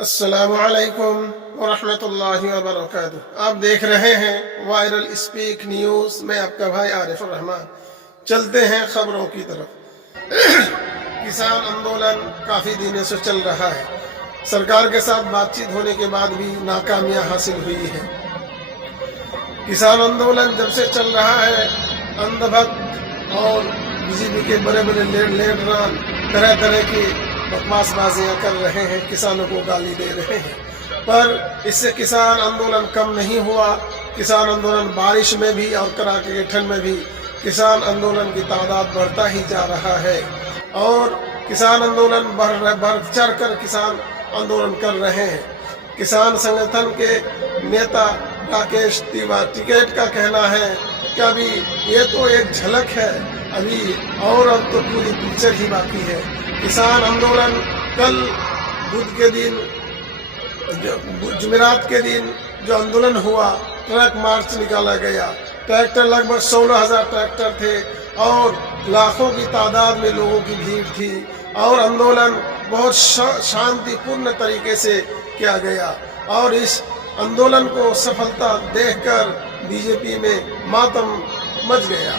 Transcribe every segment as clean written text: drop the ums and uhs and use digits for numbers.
अस्सलामु अलैकुम वरहमतुल्लाहि वबरकातुहू। आप देख रहे हैं वायरल स्पीक न्यूज़। मैं आपका भाई आरिफ रहमान। चलते हैं खबरों की तरफ। किसान आंदोलन काफ़ी दिनों से चल रहा है। सरकार के साथ बातचीत होने के बाद भी नाकामियां हासिल हुई है। किसान आंदोलन जब से चल रहा है, अंधभक्त और बीजेपी के बड़े बड़े लीडरान तरह तरह की बकवासबाजियां कर रहे हैं, किसानों को गाली दे रहे हैं, पर इससे किसान आंदोलन कम नहीं हुआ। किसान आंदोलन बारिश में भी और कड़ाके की ठंड में भी किसान आंदोलन की तादाद बढ़ता ही जा रहा है और किसान आंदोलन बढ़ चढ़ कर किसान आंदोलन कर रहे हैं। किसान संगठन के नेता राकेश टिकैत का कहना है कि अभी ये तो एक झलक है, अभी और अब तो पूरी पिक्चर ही बाकी है। किसान आंदोलन कल बुध के दिन, जुमेरात के दिन जो आंदोलन हुआ, ट्रक मार्च निकाला गया। ट्रैक्टर लगभग 16,000 ट्रैक्टर थे और लाखों की तादाद में लोगों की भीड़ थी और आंदोलन बहुत शांतिपूर्ण तरीके से किया गया और इस आंदोलन को सफलता देखकर बीजेपी में मातम मच गया।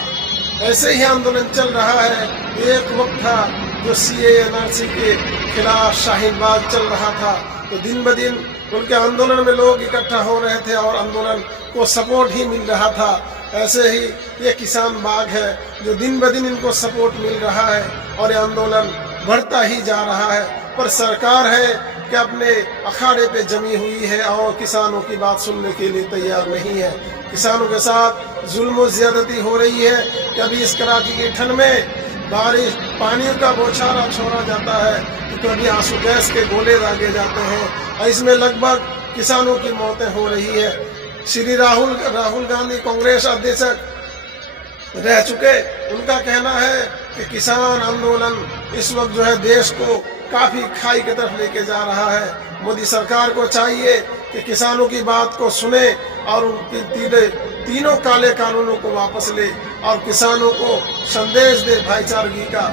ऐसे ही आंदोलन चल रहा है। एक वक्त था जो CA/NRC के खिलाफ शाहीन बाग चल रहा था, तो दिन ब दिन उनके आंदोलन में लोग इकट्ठा हो रहे थे और आंदोलन को सपोर्ट ही मिल रहा था। ऐसे ही ये किसान बाग है जो दिन ब दिन इनको सपोर्ट मिल रहा है और ये आंदोलन बढ़ता ही जा रहा है, पर सरकार है कि अपने अखाड़े पे जमी हुई है और किसानों की बात सुनने के लिए तैयार नहीं है। किसानों के साथ जुल्म और ज्यादती हो रही है कि अभी इस कड़ाके की ठंड में बारिश पानी का बौछार छोड़ा जाता है तो कभी आंसू गैस के गोले दागे जाते हैं और इसमें लगभग किसानों की मौतें हो रही है। श्री राहुल गांधी कांग्रेस अध्यक्ष रह चुके, उनका कहना है कि किसान आंदोलन इस वक्त जो है देश को काफी खाई की तरफ लेके जा रहा है। मोदी सरकार को चाहिए कि किसानों की बात को सुने और उनकी तीनों काले कानूनों को वापस ले और किसानों को संदेश दे भाईचारगी का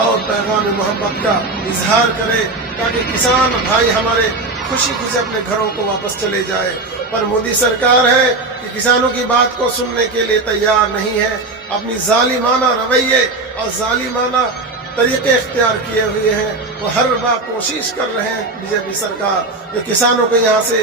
और पैगाम मोहब्बत का इजहार करे, ताकि किसान भाई हमारे खुशी खुशी अपने घरों को वापस चले जाए। पर मोदी सरकार है कि किसानों की बात को सुनने के लिए तैयार नहीं है। अपनी जालिमाना रवैये और जालिमाना तरीके इख्तियार किए हुए हैं। वो हर बार कोशिश कर रहे हैं बीजेपी सरकार कि किसानों को यहाँ से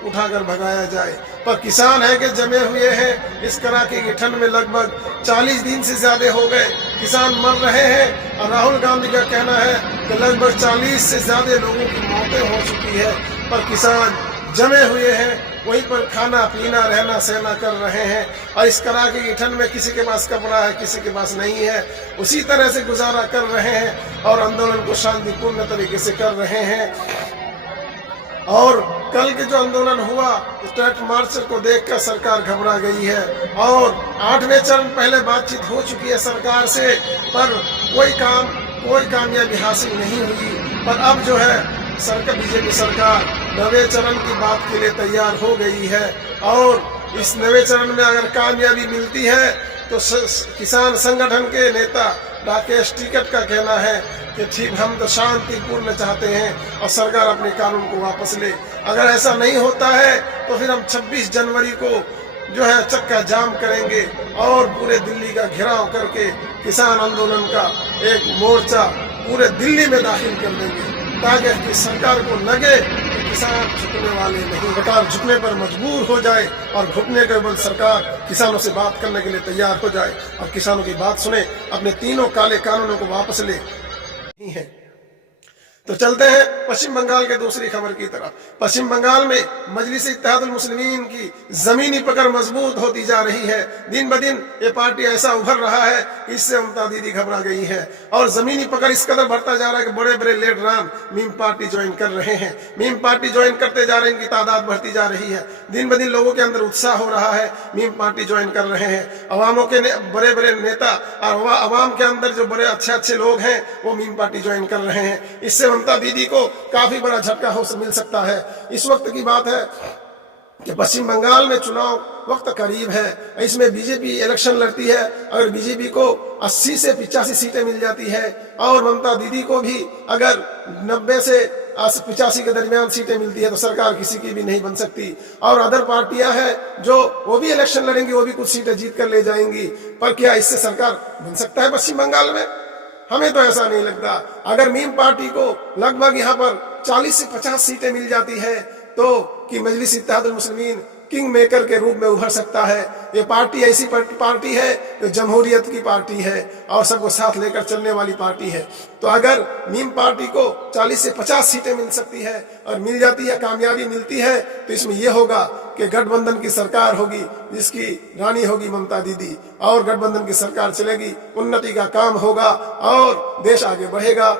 उठाकर भगाया जाए, पर किसान है कि जमे हुए हैं। इस कड़ाके की ठंड में लगभग 40 दिन से ज्यादा हो गए किसान मर रहे हैं और राहुल गांधी का कहना है कि लगभग 40 से ज्यादा लोगों की मौतें हो चुकी है, पर किसान जमे हुए हैं, वहीं पर खाना पीना रहना सहना कर रहे हैं और इस कड़ाके की ठंड में किसी के पास कपड़ा है, किसी के पास नहीं है, उसी तरह से गुजारा कर रहे हैं और आंदोलन को शांतिपूर्ण तरीके से कर रहे हैं। और कल के जो आंदोलन हुआ, ट्रक मार्च को देखकर सरकार घबरा गई है और 8वें चरण पहले बातचीत हो चुकी है सरकार से, पर कोई कामयाबी हासिल नहीं हुई। पर अब जो है बीजेपी सरकार 9वें चरण की बात के लिए तैयार हो गई है और इस 9वें चरण में अगर कामयाबी मिलती है तो किसान संगठन के नेता राकेश टिकैत का कहना है कि ठीक, हम तो शांतिपूर्ण चाहते हैं और सरकार अपने कानून को वापस ले। अगर ऐसा नहीं होता है तो फिर हम 26 जनवरी को जो है चक्का जाम करेंगे और पूरे दिल्ली का घेराव करके किसान आंदोलन का एक मोर्चा पूरे दिल्ली में दाखिल कर देंगे, ताकि सरकार को लगे कि किसान झुकने वाले नहीं, सरकार झुकने पर मजबूर हो जाए और घुटने के बल सरकार किसानों से बात करने के लिए तैयार हो जाए और किसानों की बात सुने, अपने तीनों काले कानूनों को वापस ले है। तो चलते हैं पश्चिम बंगाल के दूसरी खबर की तरफ। पश्चिम बंगाल में मजलिस इत्तेहादुल मुस्लिमीन की जमीनी पकड़ मजबूत होती जा रही है। दिन ब दिन ये पार्टी ऐसा उभर रहा है, इससे ममता दीदी घबरा गई है और जमीनी पकड़ इस कदर बढ़ता जा रहा है कि बड़े बड़े लीडरान मीम पार्टी ज्वाइन कर रहे हैं। मीम पार्टी ज्वाइन करते जा रहे हैं, इनकी तादाद बढ़ती जा रही है। दिन ब दिन लोगों के अंदर उत्साह हो रहा है, मीम पार्टी ज्वाइन कर रहे हैं। अवामों के बड़े बड़े नेता और अवाम के अंदर जो बड़े अच्छे लोग हैं वो मीम पार्टी ज्वाइन कर रहे हैं। इससे ममता दीदी को काफी बड़ा झटका हो मिल सकता है। इस वक्त की बात है कि पश्चिम बंगाल में चुनाव वक्त करीब है, इसमें बीजेपी इलेक्शन लड़ती है। अगर बीजेपी को 80 से 85 सीटें मिल जाती है और ममता दीदी को भी अगर 90 से 85 के दरमियान सीटें मिलती है तो सरकार किसी की भी नहीं बन सकती। और अदर पार्टियां हैं जो वो भी इलेक्शन लड़ेंगी, वो भी कुछ सीटें जीत कर ले जाएंगी, पर क्या इससे सरकार बन सकता है पश्चिम बंगाल में? हमें तो ऐसा नहीं लगता। अगर मीम पार्टी को लगभग यहाँ पर 40 से 50 सीटें मिल जाती है तो कि मजलिस इत्तेहादुल मुस्लिमीन किंग मेकर के रूप में उभर सकता है। ये पार्टी ऐसी पार्टी है जो जमहूरियत की पार्टी है और सबको साथ लेकर चलने वाली पार्टी है। तो अगर मीम पार्टी को 40 से 50 सीटें मिल सकती है और मिल जाती है, कामयाबी मिलती है, तो इसमें यह होगा कि गठबंधन की सरकार होगी जिसकी रानी होगी ममता दीदी, और गठबंधन की सरकार चलेगी, उन्नति का काम होगा और देश आगे बढ़ेगा।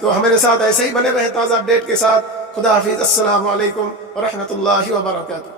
तो हमारे साथ ऐसे ही बने रहे ताज़ा अपडेट के साथ। खुदा हाफिज़। अस्सलामु अलैकुम व रहमतुल्लाहि व बरकातुहू।